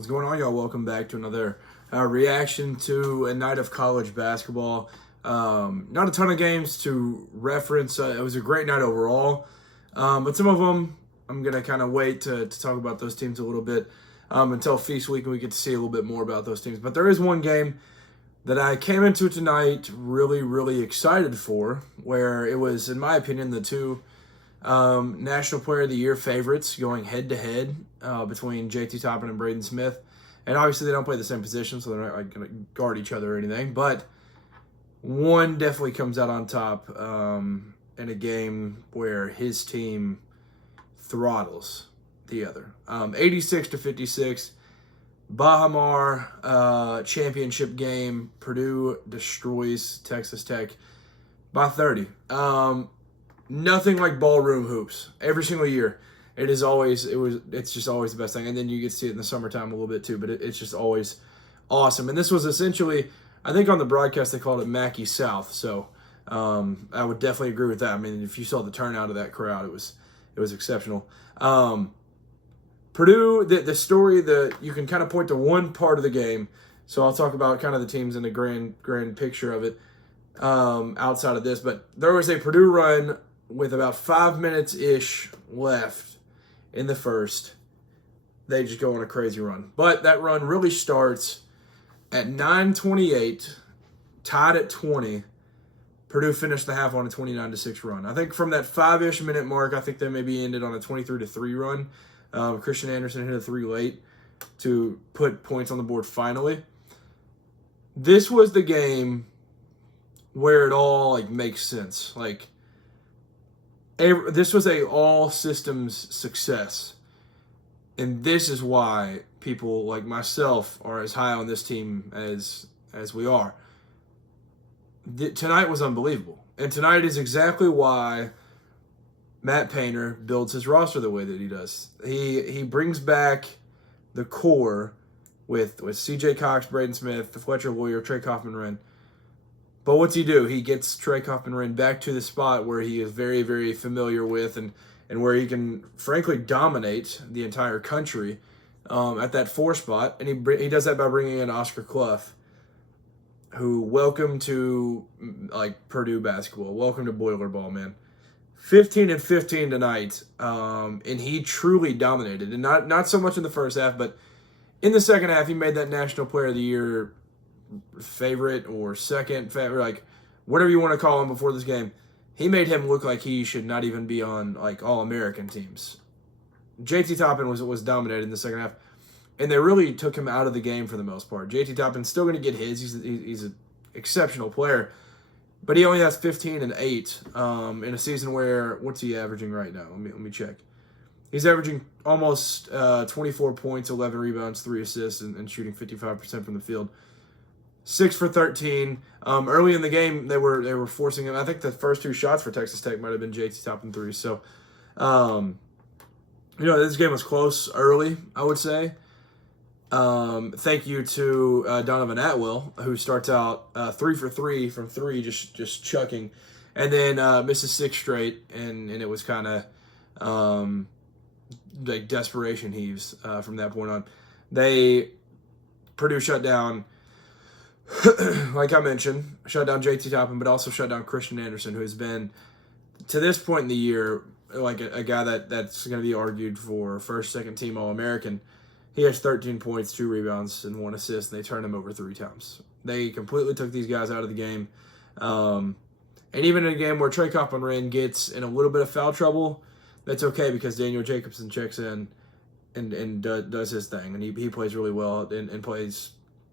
What's going on, y'all? Welcome back to another reaction to a night of college basketball. Not a ton of games to reference. It was a great night overall, but some of them I'm going to kind of wait to talk about those teams a little bit until Feast Week, and we get to see a little bit more about those teams. But there is one game that I came into tonight really, really excited for, where it was, in my opinion, the two National Player of the Year favorites going head-to-head between J.T. Toppin and Braden Smith. And obviously they don't play the same position, so they're not going to guard each other or anything. But one definitely comes out on top in a game where his team throttles the other. 86-56. Bahamar championship game. Purdue destroys Texas Tech by 30. Nothing like ballroom hoops. Every single year, it's just always the best thing. And then you get to see it in the summertime a little bit too, but it's just always awesome. And this was essentially, I think on the broadcast they called it Mackey South. So I would definitely agree with that. I mean, if you saw the turnout of that crowd, it was exceptional. Purdue, the story that you can kind of point to one part of the game. So I'll talk about kind of the teams in the grand picture of it outside of this. But there was a Purdue run with about 5 minutes-ish left in the first. They just go on a crazy run. But that run really starts at 9:28, tied at 20. Purdue finished the half on a 29-6 run. I think from that 5-ish minute mark, I think they maybe ended on a 23-3 run. Christian Anderson hit a 3 late to put points on the board finally. This was the game where it all makes sense. This was a all systems success, and this is why people like myself are as high on this team as we are. Tonight was unbelievable, and tonight is exactly why Matt Painter builds his roster the way that he does. He brings back the core with C.J. Cox, Braden Smith, Fletcher Loyer, Trey Kaufman-Renn. But what's he do? He gets Trey Kaufman-Renn back to the spot where he is very, very familiar with and where he can, frankly, dominate the entire country at that 4 spot. And he does that by bringing in Oscar Clough, who, welcome to Purdue basketball. Welcome to Boiler Ball, man. 15-15 tonight, and he truly dominated. And not so much in the first half, but in the second half, he made that National Player of the Year favorite or second favorite, whatever you want to call him before this game. He made him look like he should not even be on All-American teams. J.T. Toppin was dominated in the second half, and they really took him out of the game for the most part. J.T. Toppin's still going to get his. He's an exceptional player, but he only has 15 and 8 in a season where, what's he averaging right now? Let me check. He's averaging almost 24 points, 11 rebounds, 3 assists, and shooting 55% from the field. 6 for 13. Early in the game, they were forcing him. I think the first 2 shots for Texas Tech might have been J.T. Toppin threes. So, this game was close early, I would say. Thank you to Donovan Atwell, who starts out 3 for 3 from 3, just chucking, and then misses 6 straight, and it was kind of desperation heaves from that point on. Purdue shut down, like I mentioned, shut down J.T. Toppin, but also shut down Christian Anderson, who has been, to this point in the year, a guy that's going to be argued for first, second team All-American. He has 13 points, 2 rebounds, and 1 assist, and they turned him over 3 times. They completely took these guys out of the game. And even in a game where Trey Kaufman-Renn gets in a little bit of foul trouble, that's okay because Daniel Jacobson checks in and does his thing. And he plays really well and plays,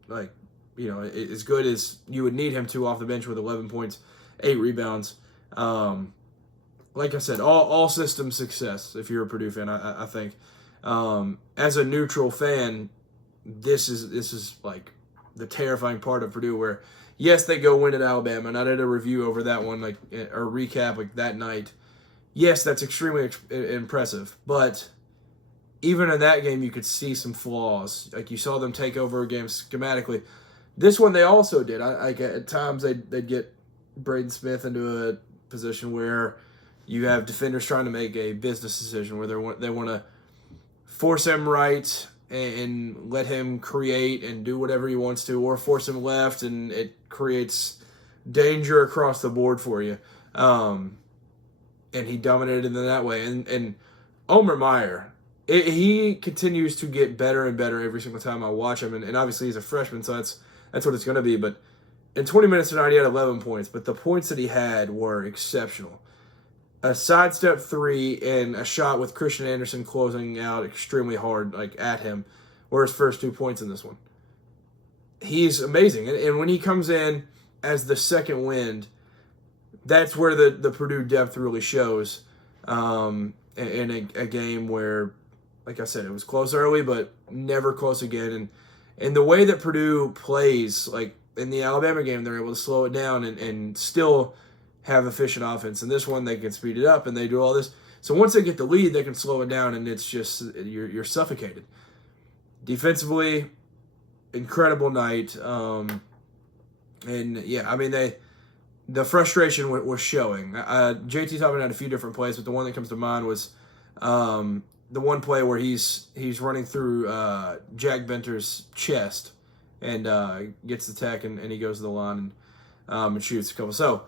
as good as you would need him to off the bench with 11 points, 8 rebounds. Like I said, all system success if you're a Purdue fan, I think. As a neutral fan, this is the terrifying part of Purdue where, yes, they go win at Alabama, and I did a review over that one, or recap that night. Yes, that's extremely impressive, but even in that game, you could see some flaws. You saw them take over a game schematically. This one they also did. At times they'd get Braden Smith into a position where you have defenders trying to make a business decision where they want to force him right and let him create and do whatever he wants to, or force him left, and it creates danger across the board for you. And he dominated in that way. And Omer Meyer, he continues to get better and better every single time I watch him. And obviously he's a freshman, so that's what it's going to be. But in 20 minutes tonight, he had 11 points. But the points that he had were exceptional. A sidestep three and a shot with Christian Anderson closing out extremely hard, at him, were his first 2 points in this one. He's amazing. And when he comes in as the second wind, that's where the Purdue depth really shows in a game where, like I said, it was close early, but never close again. And the way that Purdue plays, like in the Alabama game, they're able to slow it down and still have efficient offense. And this one, they can speed it up, and they do all this. So once they get the lead, they can slow it down, and it's just you're suffocated. Defensively, incredible night. And yeah, I mean the frustration was showing. JT Toppin had a few different plays, but the one that comes to mind was the one play where he's running through Jack Benter's chest and gets the tech, and he goes to the line and shoots a couple. So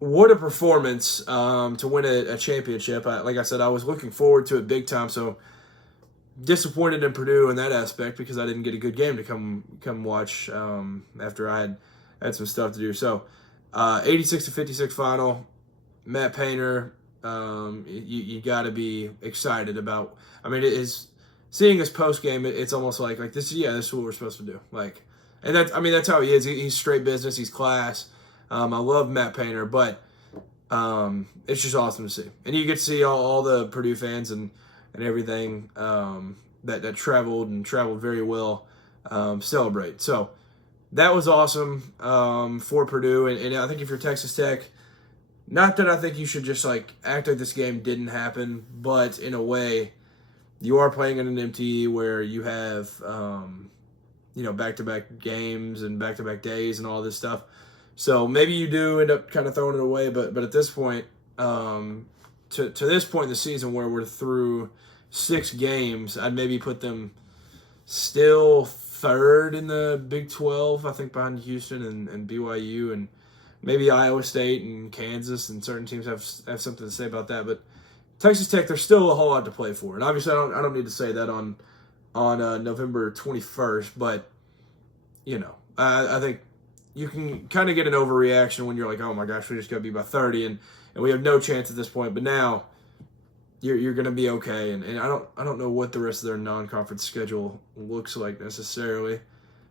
what a performance to win a championship. Like I said, I was looking forward to it big time, so disappointed in Purdue in that aspect because I didn't get a good game to come watch after I had some stuff to do. So 86-56 final. Matt Painter, you got to be excited about. I mean, seeing his post game, it's almost like this. Yeah, this is what we're supposed to do. And that's how he is. He's straight business. He's class. I love Matt Painter, but it's just awesome to see. And you get to see all the Purdue fans and everything that traveled very well celebrate. So that was awesome for Purdue. And I think if you're Texas Tech, not that I think you should just act like this game didn't happen, but in a way, you are playing in an MTE where you have back-to-back games and back-to-back days and all this stuff. So maybe you do end up kind of throwing it away, but at this point, to this point in the season where we're through 6 games, I'd maybe put them still third in the Big 12, I think, behind Houston and BYU and maybe Iowa State and Kansas, and certain teams have something to say about that. But Texas Tech, there's still a whole lot to play for, and obviously I don't need to say that on November 21st, but I think you can kind of get an overreaction when you're like, oh my gosh, we just got to be by 30 and we have no chance at this point. But now you're going to be okay. And I don't know what the rest of their non-conference schedule looks like necessarily.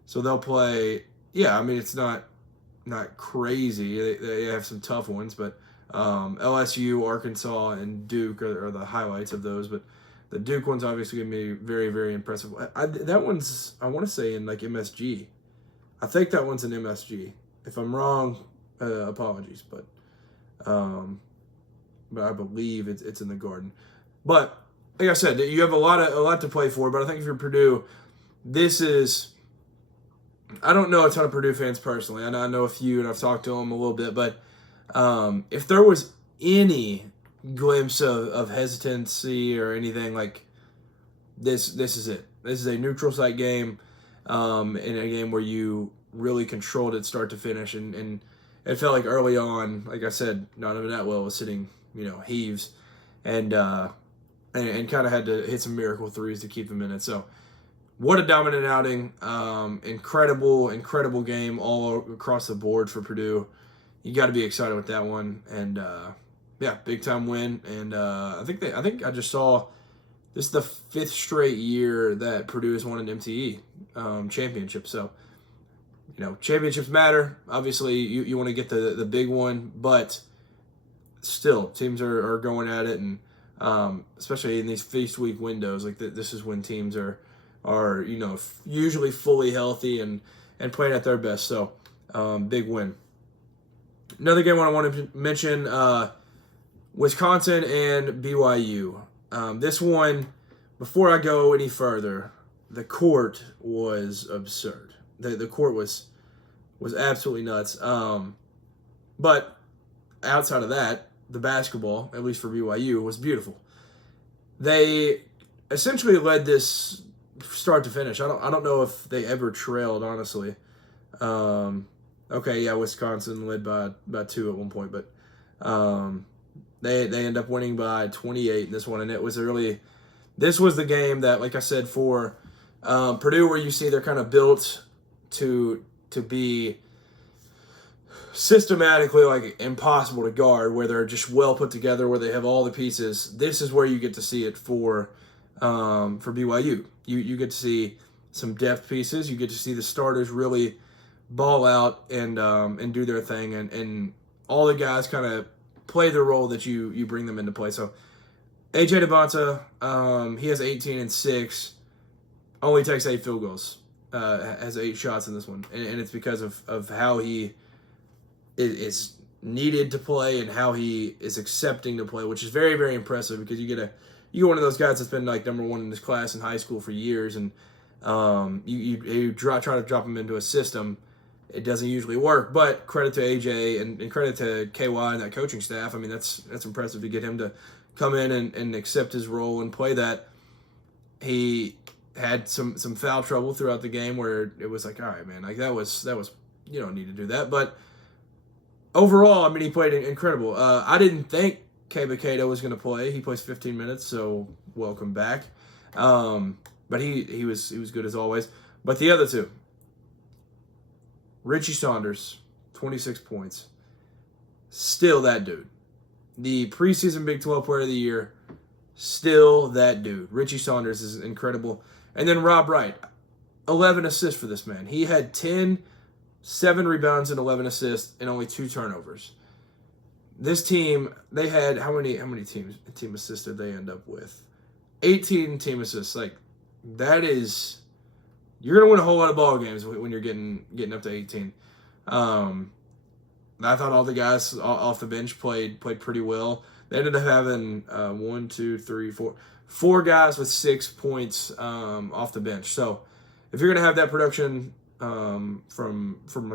So they'll play. Yeah, I mean it's not crazy. They have some tough ones, but LSU, Arkansas, and Duke are the highlights of those. But the Duke one's obviously going to be very, very impressive. That one's, I want to say, in MSG. I think that one's an MSG. If I'm wrong, apologies, but I believe it's in the Garden. But like I said, you have a lot to play for. But I think if you're Purdue, this is. I don't know a ton of Purdue fans personally. I know a few, and I've talked to them a little bit. But if there was any glimpse of hesitancy or anything this is it. This is a neutral site game. In a game where you really controlled it start to finish, and it felt like early on, like I said, Donovan Atwell was sitting, heaves, and kind of had to hit some miracle threes to keep them in it. So, what a dominant outing! Incredible game all across the board for Purdue. You got to be excited with that one, and big time win. And I think I just saw. This is the 5th straight year that Purdue has won an MTE championship. So, championships matter. Obviously, you want to get the big one, but still, teams are going at it, and especially in these feast week windows, this is when teams are usually fully healthy and playing at their best. So, big win. Another game I want to mention, Wisconsin and BYU. This one, before I go any further, the court was absurd. The court was absolutely nuts. But outside of that, the basketball, at least for BYU, was beautiful. They essentially led this start to finish. I don't know if they ever trailed, honestly. Okay, yeah, Wisconsin led by 2 at one point, but they end up winning by 28 in this one, and this was the game that, like I said, for Purdue, where you see they're kind of built to be systematically like impossible to guard, where they're just well put together, where they have all the pieces. This is where you get to see it for BYU. You get to see some depth pieces. You get to see the starters really ball out and do their thing, and all the guys kind of play the role that you bring them into play. So AJ DeBonta, he has 18 and 6, only takes 8 field goals, has 8 shots in this one, and it's because of how he is needed to play and how he is accepting to play, which is very, very impressive, because you get one of those guys that's been like number 1 in his class in high school for years, and you try to drop him into a system. It doesn't usually work, but credit to AJ and credit to KY and that coaching staff. I mean, that's impressive to get him to come in and accept his role and play that. He had some foul trouble throughout the game where it was like, all right, man, like that was you don't need to do that. But overall, I mean, he played incredible. I didn't think Keba Keita was going to play. He plays 15 minutes, so welcome back. But he was good as always. But the other two, Richie Saunders, 26 points. Still that dude. The preseason Big 12 Player of the Year, still that dude. Richie Saunders is incredible. And then Rob Wright, 11 assists for this man. He had 7 rebounds and 11 assists and only 2 turnovers. This team, they had how many team assists did they end up with? 18 team assists. Like, that is, you're gonna win a whole lot of ball games when you're getting up to 18. I thought all the guys off the bench played pretty well. They ended up having 4 guys with 6 points off the bench. So if you're gonna have that production from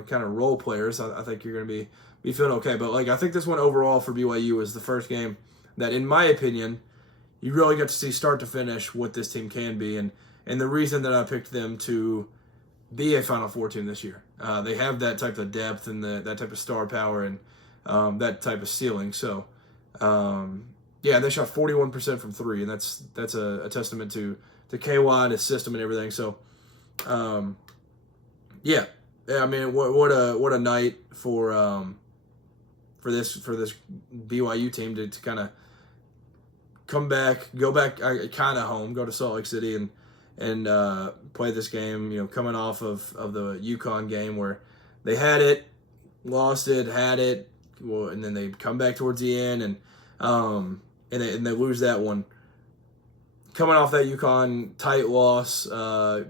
kind of role players, I think you're gonna be feeling okay. But like, I think this one overall for BYU was the first game that, in my opinion, you really got to see start to finish what this team can be, and the reason that I picked them to be a Final Four team this year. They have that type of depth and that type of star power and that type of ceiling. So, yeah, they shot 41% from 3, and that's a testament to KY and his system and everything. So, yeah, I mean, what a night for this BYU team to kind of go back kind of home, go to Salt Lake City and play this game, coming off of the UConn game where they had it, lost it, had it, well, and then they come back towards the end and they lose that one. Coming off that UConn tight loss,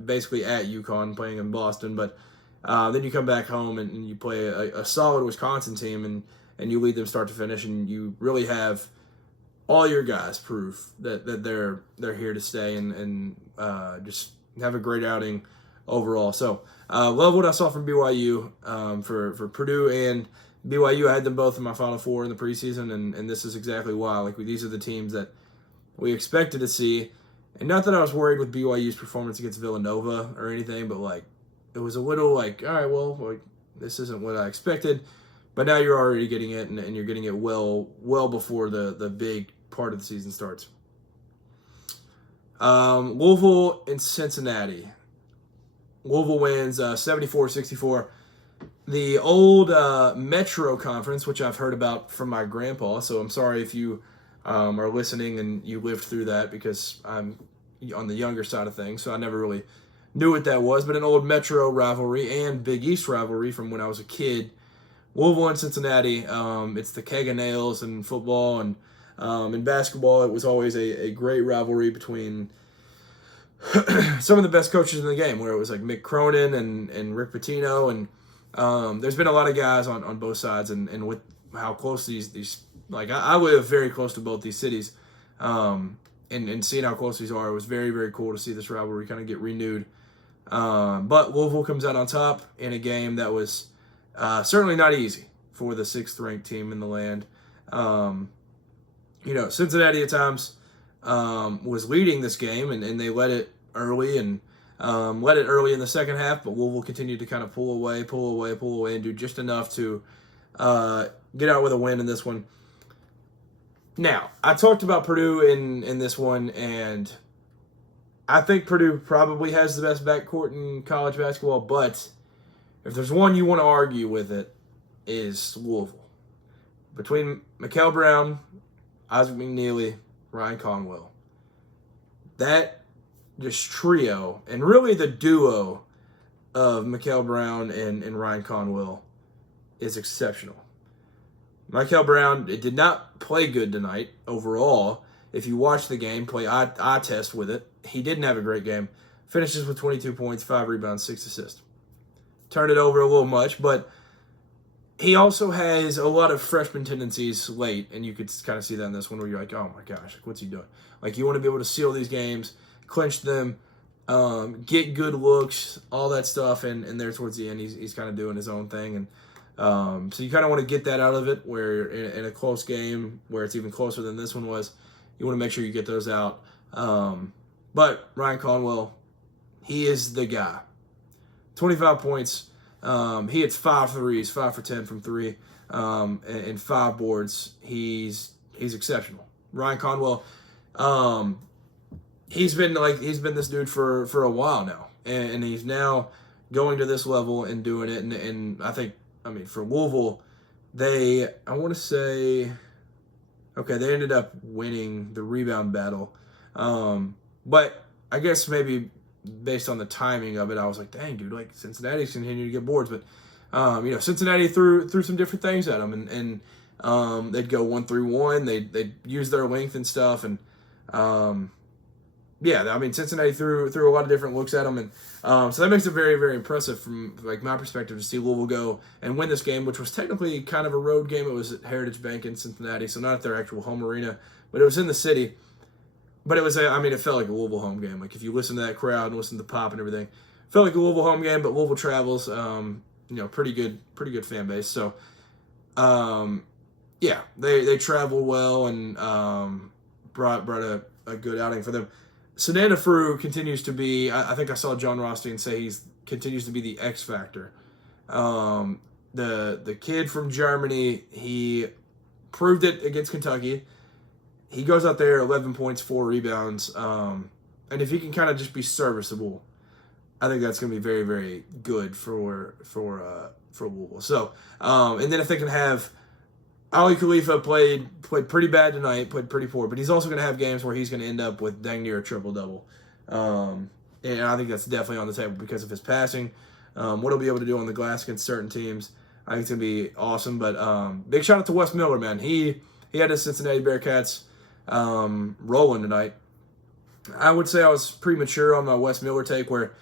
basically at UConn, playing in Boston, but then you come back home and you play a solid Wisconsin team and you lead them start to finish, and you really have all your guys prove that they're here to stay and just have a great outing overall. So love what I saw from BYU. For Purdue and BYU, I had them both in my Final Four in the preseason, and this is exactly why. Like, these are the teams that we expected to see. And not that I was worried with BYU's performance against Villanova or anything, but like, it was a little like, all right, well, like, this isn't what I expected. But now you're already getting it, and you're getting it well before the big part of the season starts. Louisville and Cincinnati. Louisville wins 74-64. The old Metro Conference, which I've heard about from my grandpa, so I'm sorry if you are listening and you lived through that, because I'm on the younger side of things, so I never really knew what that was, but an old Metro rivalry and Big East rivalry from when I was a kid. Louisville and Cincinnati, it's the keg of nails in football, and in basketball, it was always a great rivalry between some of the best coaches in the game, where it was like Mick Cronin and Rick Pitino, and there's been a lot of guys on both sides, and with how close these like, I live very close to both these cities, and seeing how close these are, it was very, very cool to see this rivalry kind of get renewed. But Louisville comes out on top in a game that was certainly not easy for the 6th ranked team in the land. Cincinnati at times was leading this game, and they let it early and led it early in the second half, but Louisville continued to kind of pull away, and do just enough to get out with a win in this one. Now, I talked about Purdue in this one, and I think Purdue probably has the best backcourt in college basketball, but if there's one you want to argue with, it is Louisville. Between Mikal Brown, Isaac McNeely, Ryan Conwell. That just trio, and really the duo of Mikal Brown and Ryan Conwell is exceptional. Mikal Brown, it did not play good tonight overall. If you watch the game, play eye test with it, he didn't have a great game. Finishes with 22 points, 5 rebounds, 6 assists. Turned it over a little much, but he also has a lot of freshman tendencies late, and you could kind of see that in this one where you're like, oh my gosh, like, what's he doing? Like, you want to be able to seal these games, clinch them, get good looks, all that stuff, and there towards the end, he's kind of doing his own thing. And so you kind of want to get that out of it, where in a close game, where it's even closer than this one was, you want to make sure you get those out. But Ryan Conwell, he is the guy. 25 points. He hits 5 threes, 5 for 10 from 3, and 5 boards. He's exceptional. Ryan Conwell, he's been this dude for a while now, and he's now going to this level and doing it. And I think, for Louisville, they ended up winning the rebound battle, but I guess maybe based on the timing of it, I was like, dang, dude, like Cincinnati's continuing to get boards, but Cincinnati threw some different things at them, and they'd go 1-3-1, they'd use their length and stuff, and Cincinnati threw a lot of different looks at them, and so that makes it very, very impressive from like my perspective to see Louisville go and win this game, which was technically kind of a road game. It was at Heritage Bank in Cincinnati, so not at their actual home arena, but it was in the city. But it was, it felt like a Louisville home game. Like, if you listen to that crowd and listen to the pop and everything, it felt like a Louisville home game, but Louisville travels, pretty good fan base. So, they traveled well and brought a good outing for them. Sananda Frew continues to be, I think I saw John Rothstein say he continues to be the X factor. The kid from Germany, he proved it against Kentucky. He goes out there, 11 points, 4 rebounds, and if he can kind of just be serviceable, I think that's going to be very, very good for Louisville. So, and then if they can have Ali Khalifa played pretty bad tonight, played pretty poor, but he's also going to have games where he's going to end up with dang near a triple-double, and I think that's definitely on the table because of his passing, what he'll be able to do on the glass against certain teams. I think it's going to be awesome. But big shout out to Wes Miller, man. He had his Cincinnati Bearcats rolling tonight. I would say I was premature on my Wes Miller take, where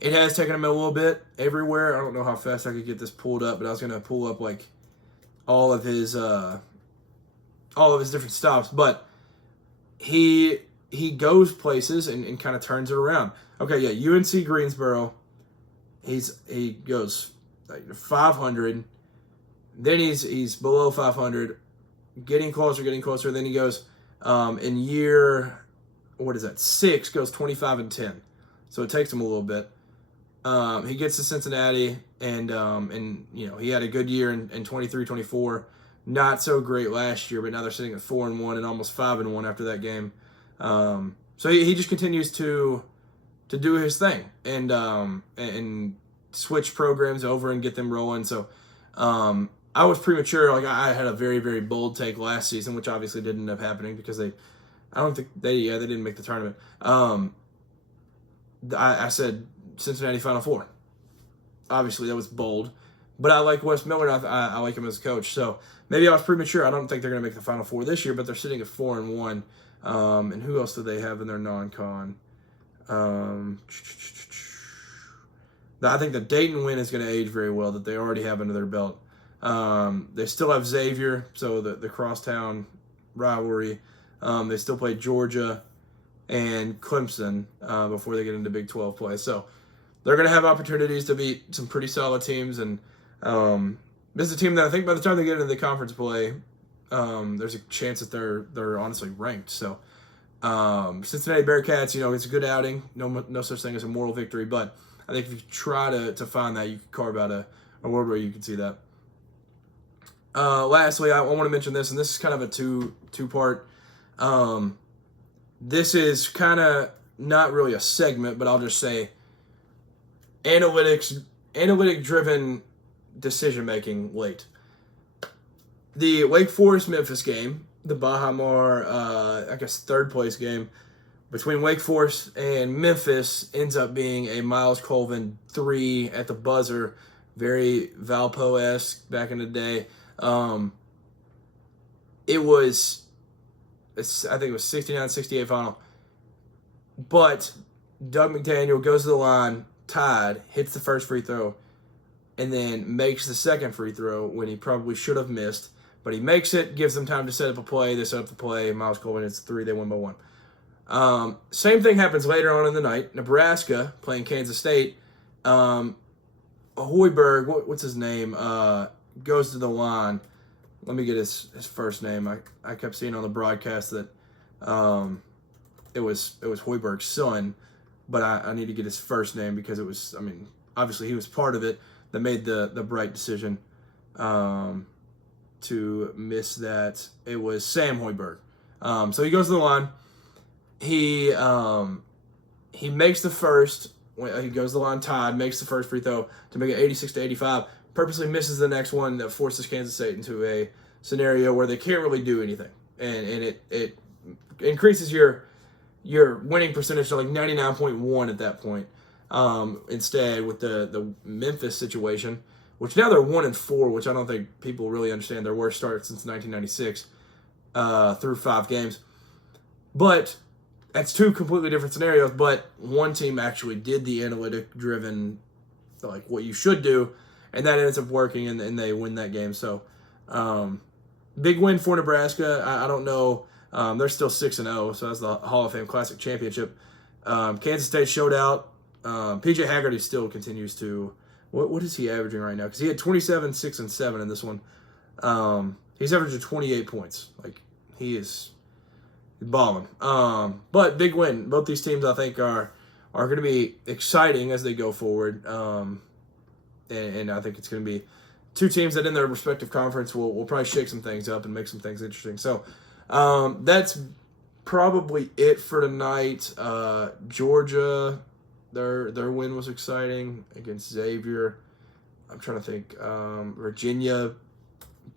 it has taken him a little bit everywhere. I don't know how fast I could get this pulled up, but I was going to pull up like all of his different stops. But he goes places and kind of turns it around. Okay, yeah, UNC Greensboro. He goes like 500. Then he's below 500, getting closer. Then he goes in year, 6, goes 25-10. So it takes him a little bit. He gets to Cincinnati, and he had a good year in 23-24. Not so great last year, but now they're sitting at 4-1 and almost 5-1 after that game. So he just continues to do his thing and switch programs over and get them rolling. So I was premature. Like, I had a very, very bold take last season, which obviously didn't end up happening because they didn't make the tournament. I said Cincinnati Final Four. Obviously, that was bold, but I like Wes Miller. I like him as a coach. So maybe I was premature. I don't think they're going to make the Final Four this year, but they're sitting at 4-1. And who else do they have in their non-con? I think the Dayton win is going to age very well, that they already have under their belt. They still have Xavier, so the crosstown rivalry. They still play Georgia and Clemson before they get into Big 12 play. So they're going to have opportunities to beat some pretty solid teams. And this is a team that I think by the time they get into the conference play, there's a chance that they're honestly ranked. So Cincinnati Bearcats, it's a good outing. No such thing as a moral victory, but I think if you try to find that, you can carve out a world where you can see that. Lastly, I want to mention this, and this is kind of a two-part. This is kind of not really a segment, but I'll just say analytic-driven decision-making late. The Wake Forest-Memphis game, the Baja Mar, third place game between Wake Forest and Memphis ends up being a Miles Colvin 3 at the buzzer, very Valpo-esque back in the day. I think it was 69-68 final. But Doug McDaniel goes to the line, tied, hits the first free throw, and then makes the second free throw when he probably should have missed. But he makes it, gives them time to set up a play. They set up the play. Miles Colvin hits 3. They win by 1. Same thing happens later on in the night. Nebraska playing Kansas State. Hoiberg, what's his name, goes to the line. Let me get his first name. I kept seeing on the broadcast that it was Hoiberg's son, but I need to get his first name because it was, obviously he was part of it that made the bright decision to miss that. It was Sam Hoiberg. So he goes to the line. He makes the first. He goes to the line tied, makes the first free throw to make it 86-85. Purposely misses the next one that forces Kansas State into a scenario where they can't really do anything, and it increases your winning percentage to like 99.1 at that point. Instead, with the Memphis situation, which now they're 1-4, which I don't think people really understand, their worst start since 1996 through 5 games. But that's 2 completely different scenarios. But one team actually did the analytic-driven, like what you should do, and that ends up working, and they win that game. So, big win for Nebraska. I don't know. They're still 6-0, so that's the Hall of Fame Classic Championship. Kansas State showed out. PJ Haggerty still continues to. What is he averaging right now? Because he had 27, 6, and 7 in this one. He's averaging 28 points. Like, he is balling. But big win. Both these teams, I think, are going to be exciting as they go forward. And I think it's going to be 2 teams that in their respective conference will probably shake some things up and make some things interesting. So that's probably it for tonight. Georgia, their win was exciting against Xavier. I'm trying to think. Virginia,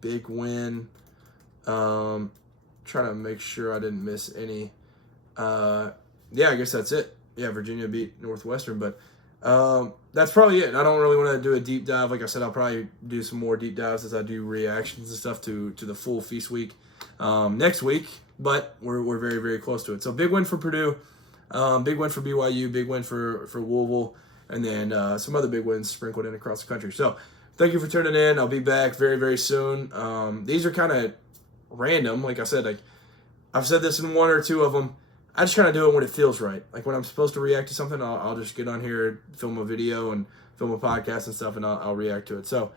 big win. Trying to make sure I didn't miss any. I guess that's it. Yeah, Virginia beat Northwestern, but that's probably it. I don't really want to do a deep dive. Like I said, I'll probably do some more deep dives as I do reactions and stuff to the full feast week next week, but we're very, very close to it. So big win for Purdue, big win for BYU, big win for Louisville, and then some other big wins sprinkled in across the country. So thank you for tuning in. I'll be back very, very soon. These are kind of random. Like I said, I've said this in 1 or 2 of them. I just kind of do it when it feels right. Like when I'm supposed to react to something, I'll just get on here, film a video, and film a podcast and stuff, and I'll react to it. So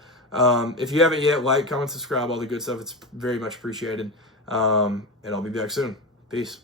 if you haven't yet, like, comment, subscribe, all the good stuff. It's very much appreciated. And I'll be back soon. Peace.